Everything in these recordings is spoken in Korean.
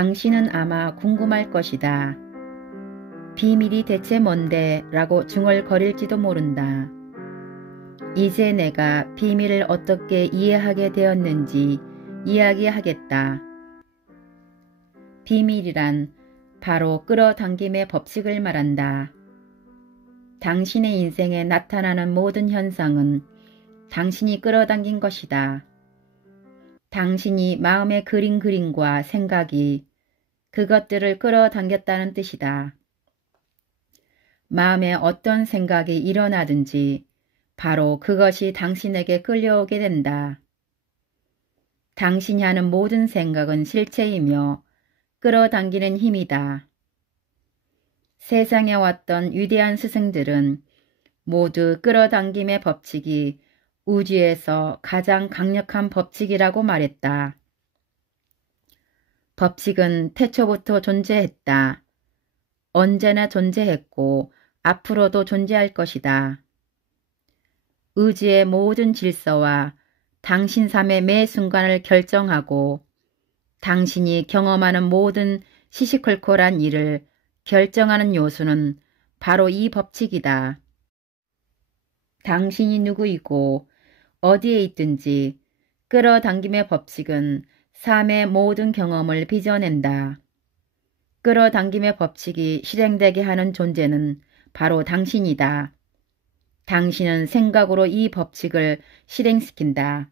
당신은 아마 궁금할 것이다. 비밀이 대체 뭔데? 라고 중얼거릴지도 모른다. 이제 내가 비밀을 어떻게 이해하게 되었는지 이야기하겠다. 비밀이란 바로 끌어당김의 법칙을 말한다. 당신의 인생에 나타나는 모든 현상은 당신이 끌어당긴 것이다. 당신이 마음에 그린 그림과 생각이 그것들을 끌어당겼다는 뜻이다. 마음에 어떤 생각이 일어나든지 바로 그것이 당신에게 끌려오게 된다. 당신이 하는 모든 생각은 실체이며 끌어당기는 힘이다. 세상에 왔던 위대한 스승들은 모두 끌어당김의 법칙이 우주에서 가장 강력한 법칙이라고 말했다. 법칙은 태초부터 존재했다. 언제나 존재했고 앞으로도 존재할 것이다. 의지의 모든 질서와 당신 삶의 매 순간을 결정하고 당신이 경험하는 모든 시시콜콜한 일을 결정하는 요소는 바로 이 법칙이다. 당신이 누구이고 어디에 있든지 끌어당김의 법칙은 삶의 모든 경험을 빚어낸다. 끌어당김의 법칙이 실행되게 하는 존재는 바로 당신이다. 당신은 생각으로 이 법칙을 실행시킨다.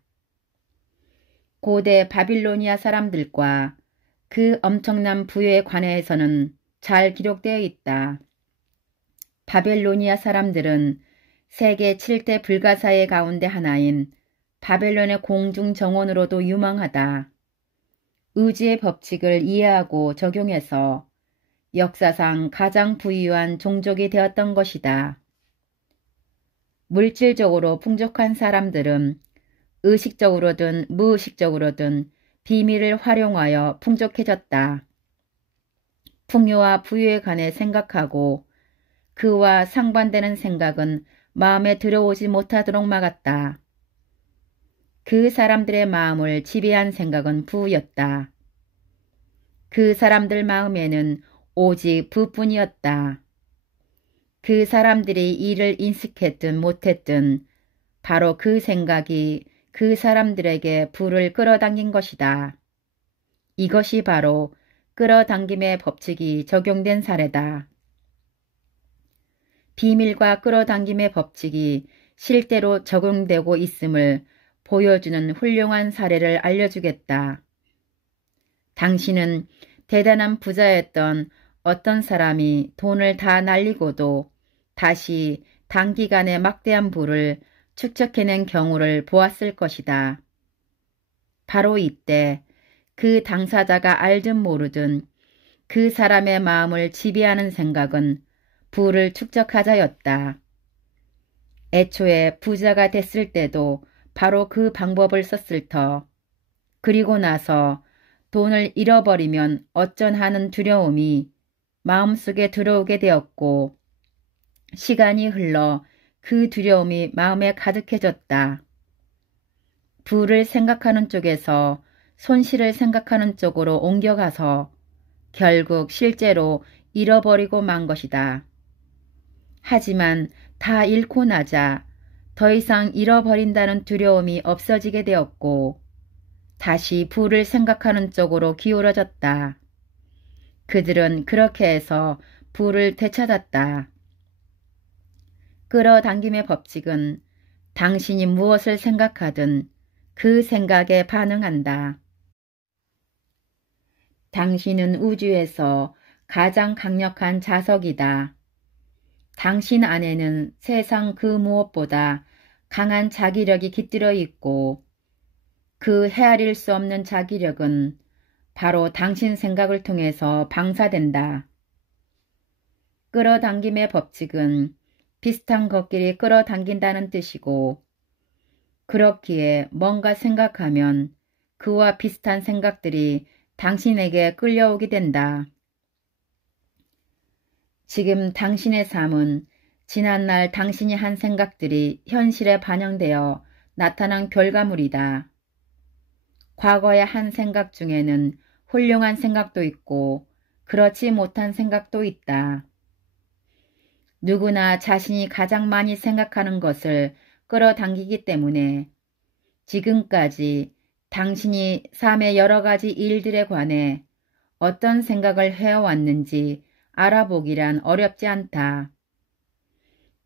고대 바빌로니아 사람들과 그 엄청난 부에 관해서는 잘 기록되어 있다. 바벨로니아 사람들은 세계 7대 불가사의 가운데 하나인 바벨론의 공중 정원으로도 유명하다. 의지의 법칙을 이해하고 적용해서 역사상 가장 부유한 종족이 되었던 것이다. 물질적으로 풍족한 사람들은 의식적으로든 무의식적으로든 비밀을 활용하여 풍족해졌다. 풍요와 부유에 관해 생각하고 그와 상반되는 생각은 마음에 들어오지 못하도록 막았다. 그 사람들의 마음을 지배한 생각은 부였다. 그 사람들 마음에는 오직 부뿐이었다. 그 사람들이 이를 인식했든 못했든 바로 그 생각이 그 사람들에게 부를 끌어당긴 것이다. 이것이 바로 끌어당김의 법칙이 적용된 사례다. 비밀과 끌어당김의 법칙이 실제로 적용되고 있음을 보여주는 훌륭한 사례를 알려주겠다. 당신은 대단한 부자였던 어떤 사람이 돈을 다 날리고도 다시 단기간에 막대한 부를 축적해낸 경우를 보았을 것이다. 바로 이때 그 당사자가 알든 모르든 그 사람의 마음을 지배하는 생각은 부를 축적하자였다. 애초에 부자가 됐을 때도 바로 그 방법을 썼을 터. 그리고 나서 돈을 잃어버리면 어쩐하는 두려움이 마음속에 들어오게 되었고 시간이 흘러 그 두려움이 마음에 가득해졌다. 부를 생각하는 쪽에서 손실을 생각하는 쪽으로 옮겨가서 결국 실제로 잃어버리고 만 것이다. 하지만 다 잃고 나자 더 이상 잃어버린다는 두려움이 없어지게 되었고 다시 부를 생각하는 쪽으로 기울어졌다. 그들은 그렇게 해서 부를 되찾았다. 끌어당김의 법칙은 당신이 무엇을 생각하든 그 생각에 반응한다. 당신은 우주에서 가장 강력한 자석이다. 당신 안에는 세상 그 무엇보다 강한 자기력이 깃들어 있고 그 헤아릴 수 없는 자기력은 바로 당신 생각을 통해서 방사된다. 끌어당김의 법칙은 비슷한 것끼리 끌어당긴다는 뜻이고 그렇기에 뭔가 생각하면 그와 비슷한 생각들이 당신에게 끌려오게 된다. 지금 당신의 삶은 지난날 당신이 한 생각들이 현실에 반영되어 나타난 결과물이다. 과거의 한 생각 중에는 훌륭한 생각도 있고 그렇지 못한 생각도 있다. 누구나 자신이 가장 많이 생각하는 것을 끌어당기기 때문에 지금까지 당신이 삶의 여러 가지 일들에 관해 어떤 생각을 해왔는지 알아보기란 어렵지 않다.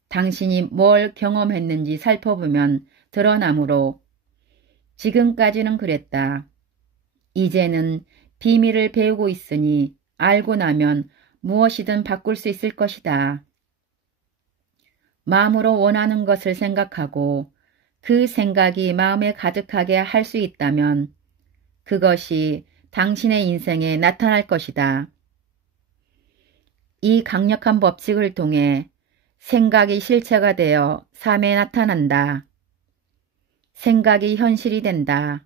당신이 뭘 경험했는지 살펴보면 드러나므로 지금까지는 그랬다. 이제는 비밀을 배우고 있으니 알고 나면 무엇이든 바꿀 수 있을 것이다. 마음으로 원하는 것을 생각하고 그 생각이 마음에 가득하게 할 수 있다면 그것이 당신의 인생에 나타날 것이다. 이 강력한 법칙을 통해 생각이 실체가 되어 삶에 나타난다. 생각이 현실이 된다.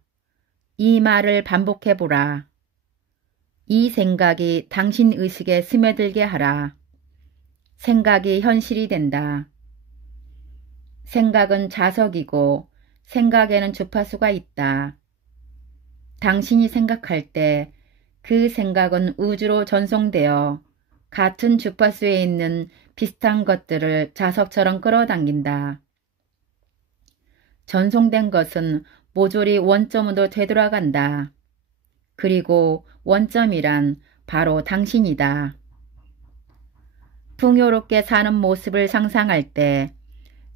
이 말을 반복해보라. 이 생각이 당신 의식에 스며들게 하라. 생각이 현실이 된다. 생각은 자석이고 생각에는 주파수가 있다. 당신이 생각할 때 그 생각은 우주로 전송되어 같은 주파수에 있는 비슷한 것들을 자석처럼 끌어당긴다. 전송된 것은 모조리 원점으로 되돌아간다. 그리고 원점이란 바로 당신이다. 풍요롭게 사는 모습을 상상할 때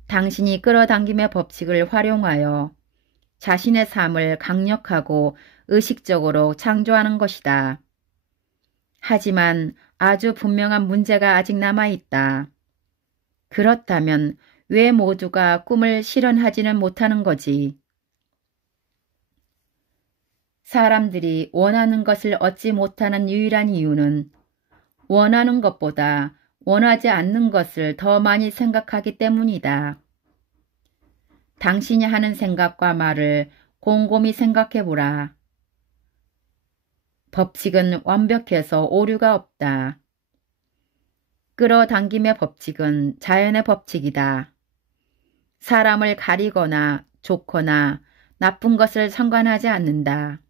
당신이 끌어당김의 법칙을 활용하여 자신의 삶을 강력하고 의식적으로 창조하는 것이다. 하지만 아주 분명한 문제가 아직 남아있다. 그렇다면 왜 모두가 꿈을 실현하지는 못하는 거지? 사람들이 원하는 것을 얻지 못하는 유일한 이유는 원하는 것보다 원하지 않는 것을 더 많이 생각하기 때문이다. 당신이 하는 생각과 말을 곰곰이 생각해보라. 법칙은 완벽해서 오류가 없다. 끌어당김의 법칙은 자연의 법칙이다. 사람을 가리거나 좋거나 나쁜 것을 상관하지 않는다.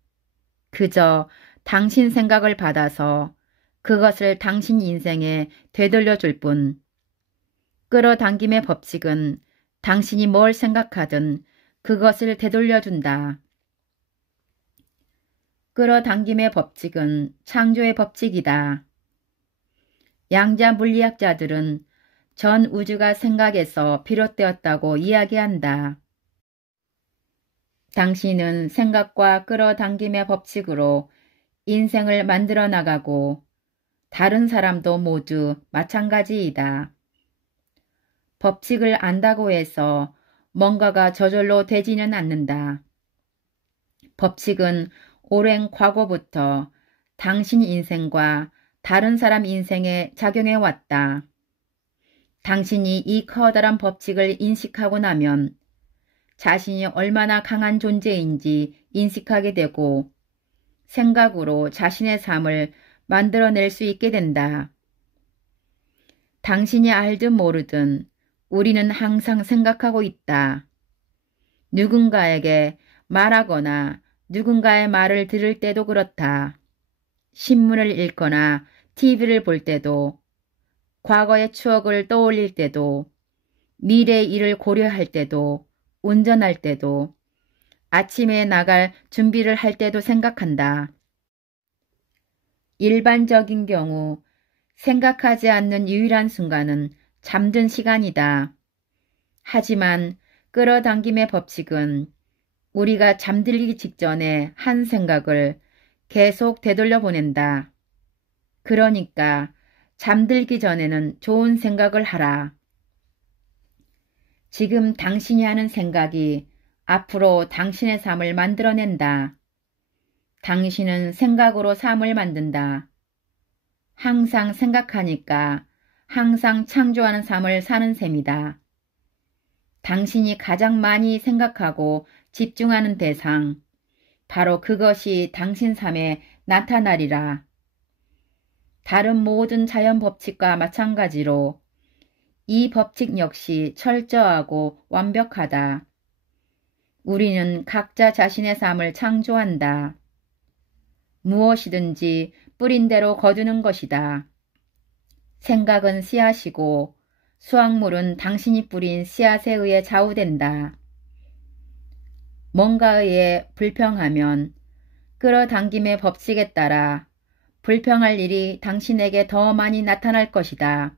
그저 당신 생각을 받아서 그것을 당신 인생에 되돌려 줄 뿐. 끌어당김의 법칙은 당신이 뭘 생각하든 그것을 되돌려준다. 끌어당김의 법칙은 창조의 법칙이다. 양자 물리학자들은 전 우주가 생각에서 비롯되었다고 이야기한다. 당신은 생각과 끌어당김의 법칙으로 인생을 만들어 나가고 다른 사람도 모두 마찬가지이다. 법칙을 안다고 해서 뭔가가 저절로 되지는 않는다. 법칙은 오랜 과거부터 당신 인생과 다른 사람 인생에 작용해 왔다. 당신이 이 커다란 법칙을 인식하고 나면 자신이 얼마나 강한 존재인지 인식하게 되고 생각으로 자신의 삶을 만들어낼 수 있게 된다. 당신이 알든 모르든 우리는 항상 생각하고 있다. 누군가에게 말하거나 누군가의 말을 들을 때도 그렇다. 신문을 읽거나 TV를 볼 때도, 과거의 추억을 떠올릴 때도, 미래의 일을 고려할 때도, 운전할 때도, 아침에 나갈 준비를 할 때도 생각한다. 일반적인 경우 생각하지 않는 유일한 순간은 잠든 시간이다. 하지만 끌어당김의 법칙은 우리가 잠들기 직전에 한 생각을 계속 되돌려 보낸다. 그러니까 잠들기 전에는 좋은 생각을 하라. 지금 당신이 하는 생각이 앞으로 당신의 삶을 만들어낸다. 당신은 생각으로 삶을 만든다. 항상 생각하니까 항상 창조하는 삶을 사는 셈이다. 당신이 가장 많이 생각하고 집중하는 대상, 바로 그것이 당신 삶에 나타나리라. 다른 모든 자연 법칙과 마찬가지로 이 법칙 역시 철저하고 완벽하다. 우리는 각자 자신의 삶을 창조한다. 무엇이든지 뿌린 대로 거두는 것이다. 생각은 씨앗이고 수확물은 당신이 뿌린 씨앗에 의해 좌우된다. 뭔가에 의해 불평하면 끌어당김의 법칙에 따라 불평할 일이 당신에게 더 많이 나타날 것이다.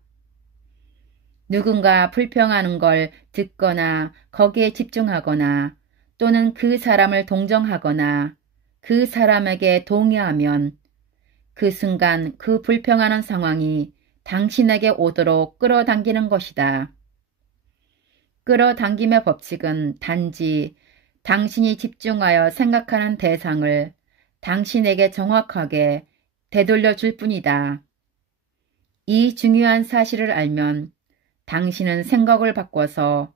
누군가 불평하는 걸 듣거나 거기에 집중하거나 또는 그 사람을 동정하거나 그 사람에게 동의하면 그 순간 그 불평하는 상황이 당신에게 오도록 끌어당기는 것이다. 끌어당김의 법칙은 단지 당신이 집중하여 생각하는 대상을 당신에게 정확하게 되돌려 줄 뿐이다. 이 중요한 사실을 알면 당신은 생각을 바꿔서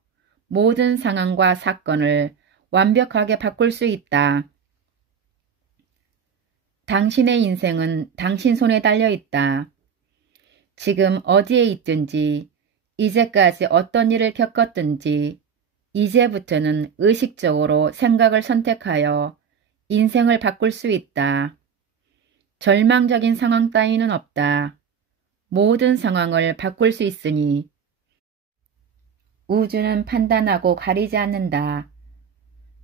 모든 상황과 사건을 완벽하게 바꿀 수 있다. 당신의 인생은 당신 손에 달려 있다. 지금 어디에 있든지 이제까지 어떤 일을 겪었든지 이제부터는 의식적으로 생각을 선택하여 인생을 바꿀 수 있다. 절망적인 상황 따위는 없다. 모든 상황을 바꿀 수 있으니 우주는 판단하고 가리지 않는다.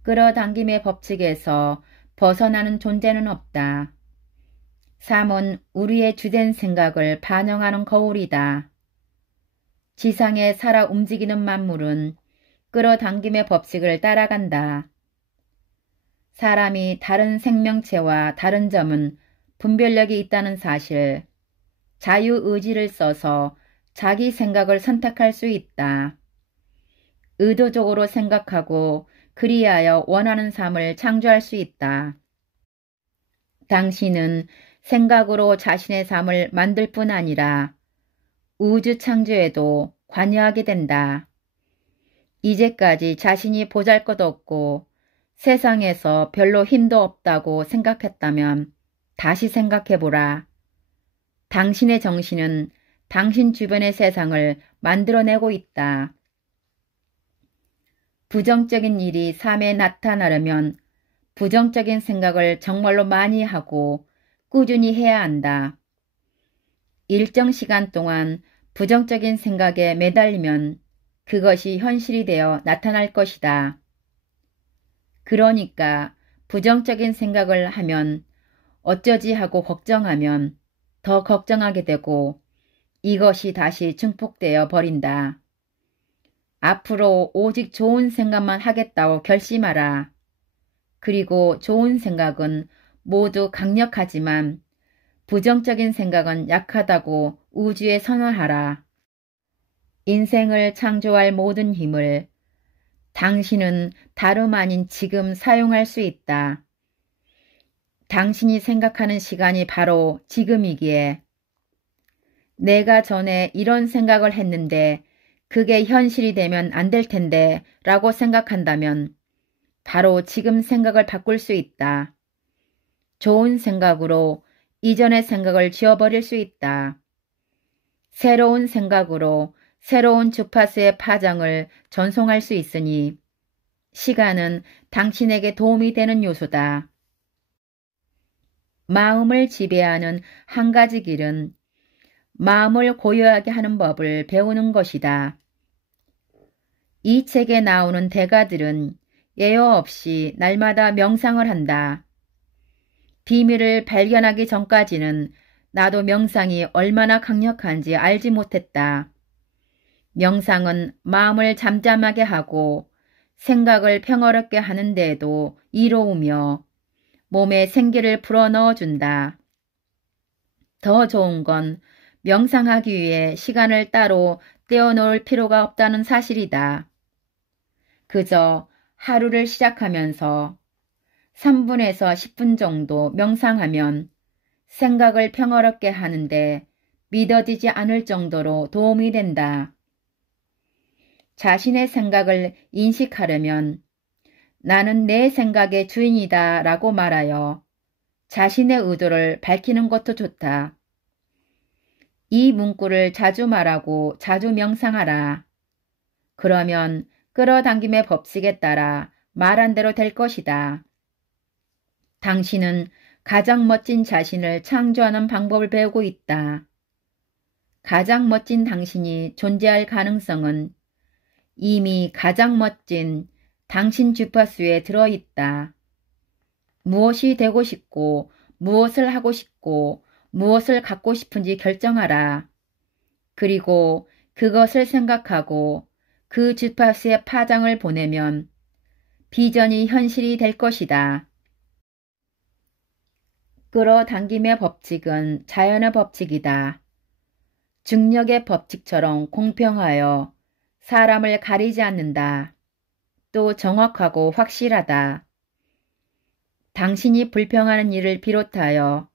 끌어당김의 법칙에서 벗어나는 존재는 없다. 삶은 우리의 주된 생각을 반영하는 거울이다. 지상에 살아 움직이는 만물은 끌어당김의 법칙을 따라간다. 사람이 다른 생명체와 다른 점은 분별력이 있다는 사실, 자유의지를 써서 자기 생각을 선택할 수 있다. 의도적으로 생각하고 그리하여 원하는 삶을 창조할 수 있다. 당신은 생각으로 자신의 삶을 만들 뿐 아니라 우주 창조에도 관여하게 된다. 이제까지 자신이 보잘것없고 세상에서 별로 힘도 없다고 생각했다면 다시 생각해보라. 당신의 정신은 당신 주변의 세상을 만들어내고 있다. 부정적인 일이 삶에 나타나려면 부정적인 생각을 정말로 많이 하고 꾸준히 해야 한다. 일정 시간 동안 부정적인 생각에 매달리면 그것이 현실이 되어 나타날 것이다. 그러니까 부정적인 생각을 하면 어쩌지 하고 걱정하면 더 걱정하게 되고 이것이 다시 증폭되어 버린다. 앞으로 오직 좋은 생각만 하겠다고 결심하라. 그리고 좋은 생각은 모두 강력하지만 부정적인 생각은 약하다고 우주에 선언하라. 인생을 창조할 모든 힘을 당신은 다름 아닌 지금 사용할 수 있다. 당신이 생각하는 시간이 바로 지금이기에 내가 전에 이런 생각을 했는데 그게 현실이 되면 안 될 텐데 라고 생각한다면 바로 지금 생각을 바꿀 수 있다. 좋은 생각으로 이전의 생각을 지워버릴 수 있다. 새로운 생각으로 새로운 주파수의 파장을 전송할 수 있으니 시간은 당신에게 도움이 되는 요소다. 마음을 지배하는 한 가지 길은 마음을 고요하게 하는 법을 배우는 것이다. 이 책에 나오는 대가들은 예외 없이 날마다 명상을 한다. 비밀을 발견하기 전까지는 나도 명상이 얼마나 강력한지 알지 못했다. 명상은 마음을 잠잠하게 하고 생각을 평화롭게 하는 데에도 이로우며 몸에 생기를 불어넣어준다. 더 좋은 건 명상하기 위해 시간을 따로 떼어놓을 필요가 없다는 사실이다. 그저 하루를 시작하면서 3분에서 10분 정도 명상하면 생각을 평화롭게 하는데 믿어지지 않을 정도로 도움이 된다. 자신의 생각을 인식하려면 나는 내 생각의 주인이다 라고 말하여 자신의 의도를 밝히는 것도 좋다. 이 문구를 자주 말하고 자주 명상하라. 그러면 끌어당김의 법칙에 따라 말한 대로 될 것이다. 당신은 가장 멋진 자신을 창조하는 방법을 배우고 있다. 가장 멋진 당신이 존재할 가능성은 이미 가장 멋진 당신 주파수에 들어있다. 무엇이 되고 싶고 무엇을 하고 싶고 무엇을 갖고 싶은지 결정하라. 그리고 그것을 생각하고 그 주파수의 파장을 보내면 비전이 현실이 될 것이다. 끌어당김의 법칙은 자연의 법칙이다. 중력의 법칙처럼 공평하여 사람을 가리지 않는다. 또 정확하고 확실하다. 당신이 불평하는 일을 비롯하여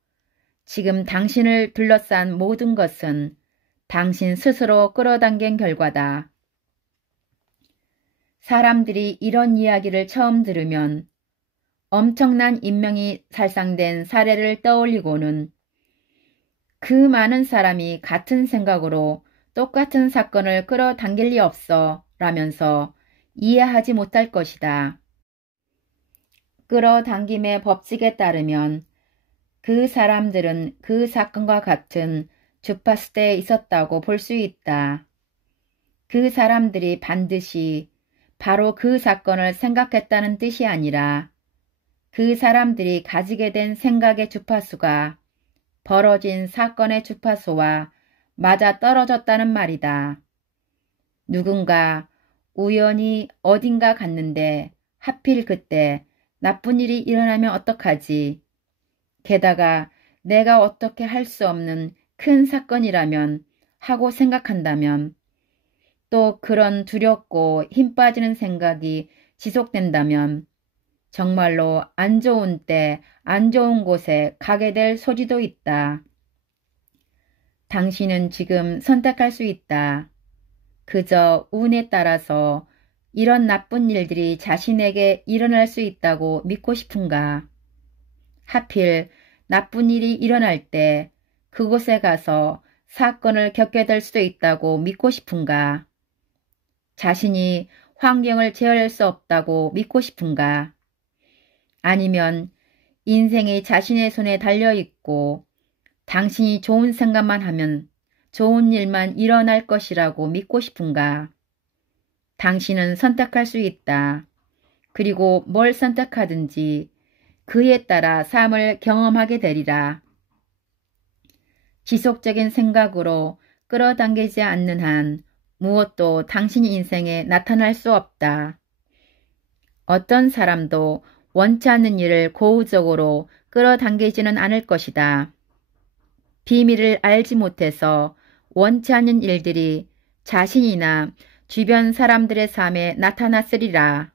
지금 당신을 둘러싼 모든 것은 당신 스스로 끌어당긴 결과다. 사람들이 이런 이야기를 처음 들으면 엄청난 인명이 살상된 사례를 떠올리고는 그 많은 사람이 같은 생각으로 똑같은 사건을 끌어당길 리 없어 라면서 이해하지 못할 것이다. 끌어당김의 법칙에 따르면 그 사람들은 그 사건과 같은 주파수대에 있었다고 볼 수 있다. 그 사람들이 반드시 바로 그 사건을 생각했다는 뜻이 아니라 그 사람들이 가지게 된 생각의 주파수가 벌어진 사건의 주파수와 맞아 떨어졌다는 말이다. 누군가 우연히 어딘가 갔는데 하필 그때 나쁜 일이 일어나면 어떡하지? 게다가 내가 어떻게 할 수 없는 큰 사건이라면 하고 생각한다면 또 그런 두렵고 힘 빠지는 생각이 지속된다면 정말로 안 좋은 때 안 좋은 곳에 가게 될 소지도 있다. 당신은 지금 선택할 수 있다. 그저 운에 따라서 이런 나쁜 일들이 자신에게 일어날 수 있다고 믿고 싶은가? 하필 나쁜 일이 일어날 때 그곳에 가서 사건을 겪게 될 수도 있다고 믿고 싶은가? 자신이 환경을 제어할 수 없다고 믿고 싶은가? 아니면 인생이 자신의 손에 달려있고 당신이 좋은 생각만 하면 좋은 일만 일어날 것이라고 믿고 싶은가? 당신은 선택할 수 있다. 그리고 뭘 선택하든지 그에 따라 삶을 경험하게 되리라. 지속적인 생각으로 끌어당기지 않는 한 무엇도 당신 인생에 나타날 수 없다. 어떤 사람도 원치 않는 일을 고의적으로 끌어당기지는 않을 것이다. 비밀을 알지 못해서 원치 않는 일들이 자신이나 주변 사람들의 삶에 나타났으리라.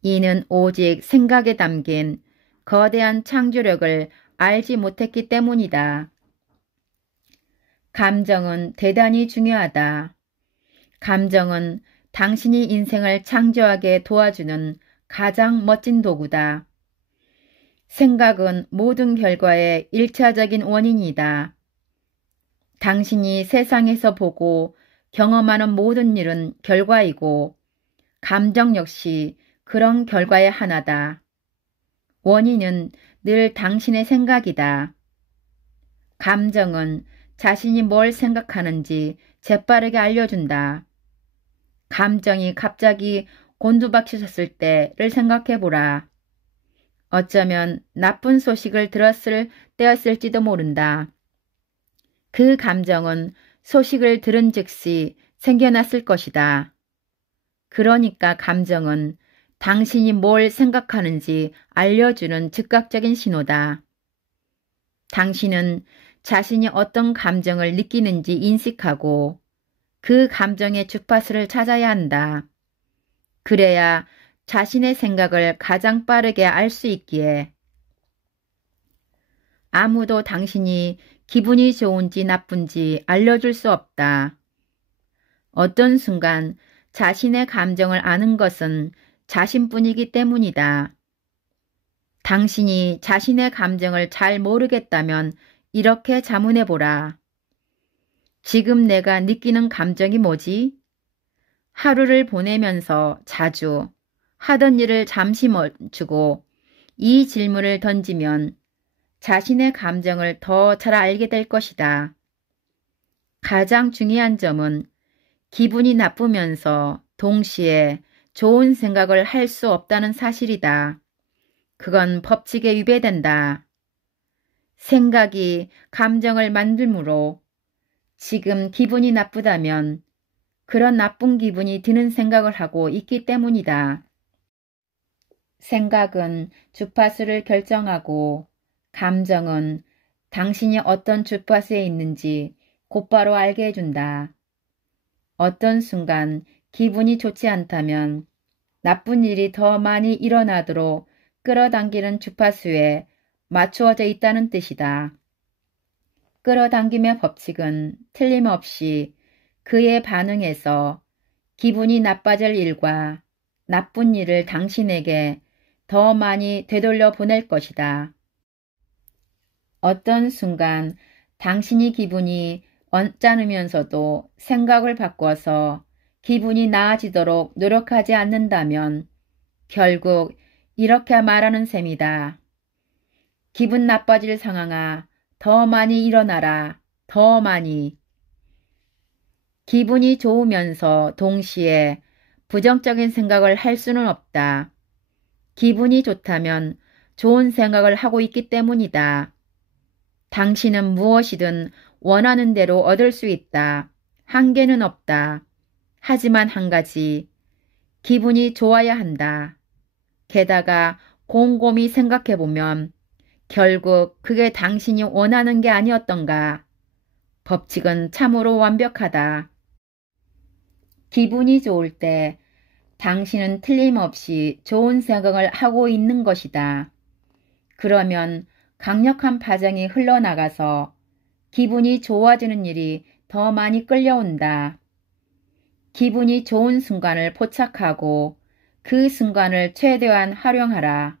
이는 오직 생각에 담긴 거대한 창조력을 알지 못했기 때문이다. 감정은 대단히 중요하다. 감정은 당신이 인생을 창조하게 도와주는 가장 멋진 도구다. 생각은 모든 결과의 1차적인 원인이다. 당신이 세상에서 보고 경험하는 모든 일은 결과이고 감정 역시 그런 결과의 하나다. 원인은 늘 당신의 생각이다. 감정은 자신이 뭘 생각하는지 재빠르게 알려준다. 감정이 갑자기 곤두박히셨을 때를 생각해보라. 어쩌면 나쁜 소식을 들었을 때였을지도 모른다. 그 감정은 소식을 들은 즉시 생겨났을 것이다. 그러니까 감정은 당신이 뭘 생각하는지 알려주는 즉각적인 신호다. 당신은 자신이 어떤 감정을 느끼는지 인식하고 그 감정의 주파수를 찾아야 한다. 그래야 자신의 생각을 가장 빠르게 알 수 있기에 아무도 당신이 기분이 좋은지 나쁜지 알려줄 수 없다. 어떤 순간 자신의 감정을 아는 것은 자신뿐이기 때문이다. 당신이 자신의 감정을 잘 모르겠다면 이렇게 자문해보라. 지금 내가 느끼는 감정이 뭐지? 하루를 보내면서 자주 하던 일을 잠시 멈추고 이 질문을 던지면 자신의 감정을 더 잘 알게 될 것이다. 가장 중요한 점은 기분이 나쁘면서 동시에 좋은 생각을 할 수 없다는 사실이다. 그건 법칙에 위배된다. 생각이 감정을 만들므로 지금 기분이 나쁘다면 그런 나쁜 기분이 드는 생각을 하고 있기 때문이다. 생각은 주파수를 결정하고 감정은 당신이 어떤 주파수에 있는지 곧바로 알게 해준다. 어떤 순간 기분이 좋지 않다면 나쁜 일이 더 많이 일어나도록 끌어당기는 주파수에 맞추어져 있다는 뜻이다. 끌어당김의 법칙은 틀림없이 그에 반응해서 기분이 나빠질 일과 나쁜 일을 당신에게 더 많이 되돌려 보낼 것이다. 어떤 순간 당신이 기분이 언짢으면서도 생각을 바꿔서 기분이 나아지도록 노력하지 않는다면 결국 이렇게 말하는 셈이다. 기분 나빠질 상황아, 더 많이 일어나라. 더 많이. 기분이 좋으면서 동시에 부정적인 생각을 할 수는 없다. 기분이 좋다면 좋은 생각을 하고 있기 때문이다. 당신은 무엇이든 원하는 대로 얻을 수 있다. 한계는 없다. 하지만 한 가지, 기분이 좋아야 한다. 게다가 곰곰이 생각해보면 결국 그게 당신이 원하는 게 아니었던가. 법칙은 참으로 완벽하다. 기분이 좋을 때 당신은 틀림없이 좋은 생각을 하고 있는 것이다. 그러면 강력한 파장이 흘러나가서 기분이 좋아지는 일이 더 많이 끌려온다. 기분이 좋은 순간을 포착하고 그 순간을 최대한 활용하라.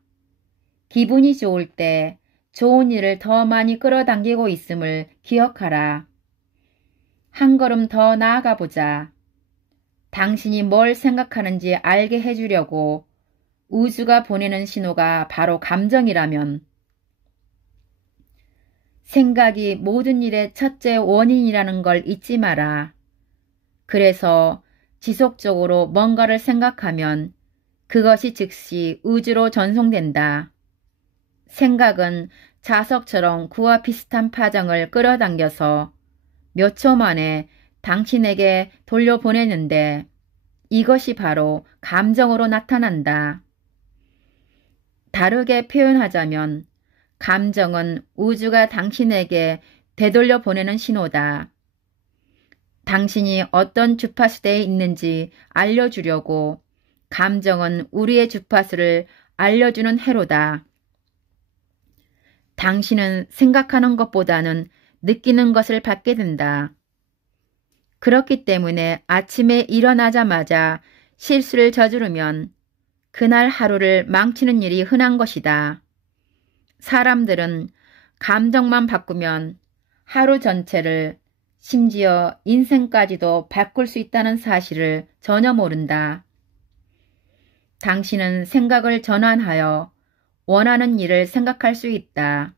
기분이 좋을 때 좋은 일을 더 많이 끌어당기고 있음을 기억하라. 한 걸음 더 나아가 보자. 당신이 뭘 생각하는지 알게 해주려고 우주가 보내는 신호가 바로 감정이라면 생각이 모든 일의 첫째 원인이라는 걸 잊지 마라. 그래서 지속적으로 뭔가를 생각하면 그것이 즉시 우주로 전송된다. 생각은 자석처럼 그와 비슷한 파장을 끌어당겨서 몇 초 만에 당신에게 돌려보내는데 이것이 바로 감정으로 나타난다. 다르게 표현하자면 감정은 우주가 당신에게 되돌려 보내는 신호다. 당신이 어떤 주파수대에 있는지 알려주려고 감정은 우리의 주파수를 알려주는 회로다. 당신은 생각하는 것보다는 느끼는 것을 받게 된다. 그렇기 때문에 아침에 일어나자마자 실수를 저지르면 그날 하루를 망치는 일이 흔한 것이다. 사람들은 감정만 바꾸면 하루 전체를 심지어 인생까지도 바꿀 수 있다는 사실을 전혀 모른다. 당신은 생각을 전환하여 원하는 일을 생각할 수 있다.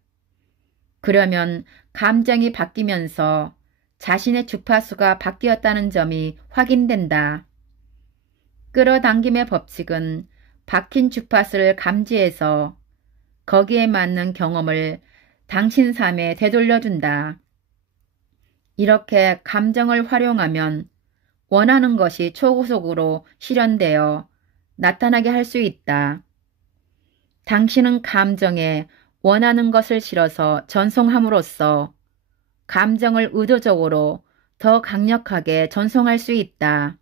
그러면 감정이 바뀌면서 자신의 주파수가 바뀌었다는 점이 확인된다. 끌어당김의 법칙은 박힌 주파수를 감지해서 거기에 맞는 경험을 당신 삶에 되돌려준다. 이렇게 감정을 활용하면 원하는 것이 초고속으로 실현되어 나타나게 할 수 있다. 당신은 감정에 원하는 것을 실어서 전송함으로써 감정을 의도적으로 더 강력하게 전송할 수 있다.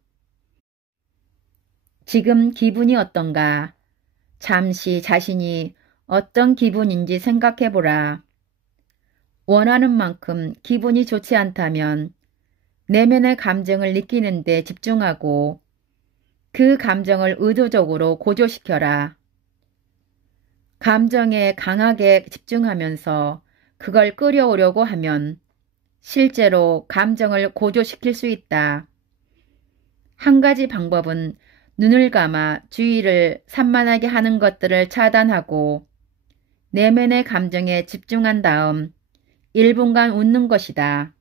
지금 기분이 어떤가? 잠시 자신이 어떤 기분인지 생각해보라. 원하는 만큼 기분이 좋지 않다면 내면의 감정을 느끼는 데 집중하고 그 감정을 의도적으로 고조시켜라. 감정에 강하게 집중하면서 그걸 끌어오려고 하면 실제로 감정을 고조시킬 수 있다. 한 가지 방법은 눈을 감아 주의를 산만하게 하는 것들을 차단하고 내면의 감정에 집중한 다음 1분간 웃는 것이다.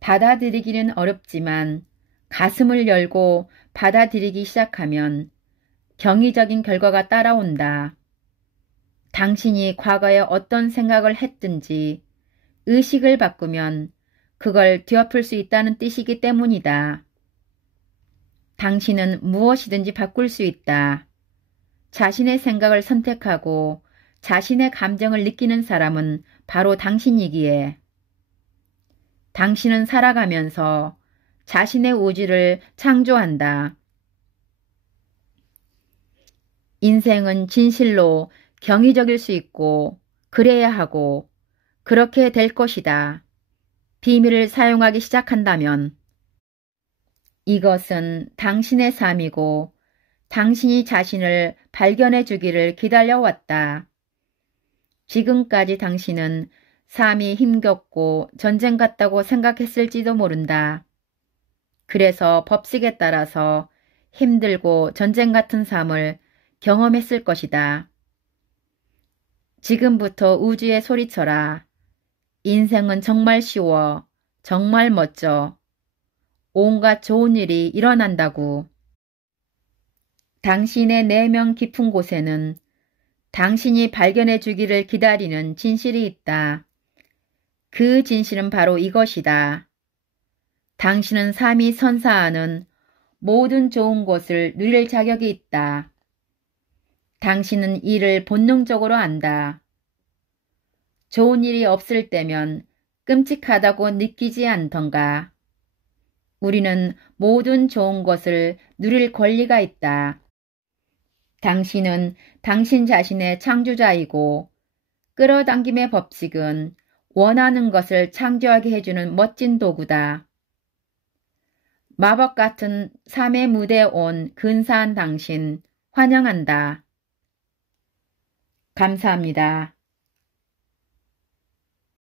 받아들이기는 어렵지만 가슴을 열고 받아들이기 시작하면 경이적인 결과가 따라온다. 당신이 과거에 어떤 생각을 했든지 의식을 바꾸면 그걸 뒤엎을 수 있다는 뜻이기 때문이다. 당신은 무엇이든지 바꿀 수 있다. 자신의 생각을 선택하고 자신의 감정을 느끼는 사람은 바로 당신이기에 당신은 살아가면서 자신의 우주를 창조한다. 인생은 진실로 경이적일 수 있고 그래야 하고 그렇게 될 것이다. 비밀을 사용하기 시작한다면 이것은 당신의 삶이고 당신이 자신을 발견해 주기를 기다려왔다. 지금까지 당신은 삶이 힘겹고 전쟁 같다고 생각했을지도 모른다. 그래서 법칙에 따라서 힘들고 전쟁 같은 삶을 경험했을 것이다. 지금부터 우주에 소리쳐라. 인생은 정말 쉬워. 정말 멋져. 온갖 좋은 일이 일어난다고. 당신의 내면 깊은 곳에는 당신이 발견해 주기를 기다리는 진실이 있다. 그 진실은 바로 이것이다. 당신은 삶이 선사하는 모든 좋은 것을 누릴 자격이 있다. 당신은 이를 본능적으로 안다. 좋은 일이 없을 때면 끔찍하다고 느끼지 않던가. 우리는 모든 좋은 것을 누릴 권리가 있다. 당신은 당신 자신의 창조자이고 끌어당김의 법칙은 원하는 것을 창조하게 해주는 멋진 도구다. 마법 같은 삶의 무대에 온 근사한 당신 환영한다. 감사합니다.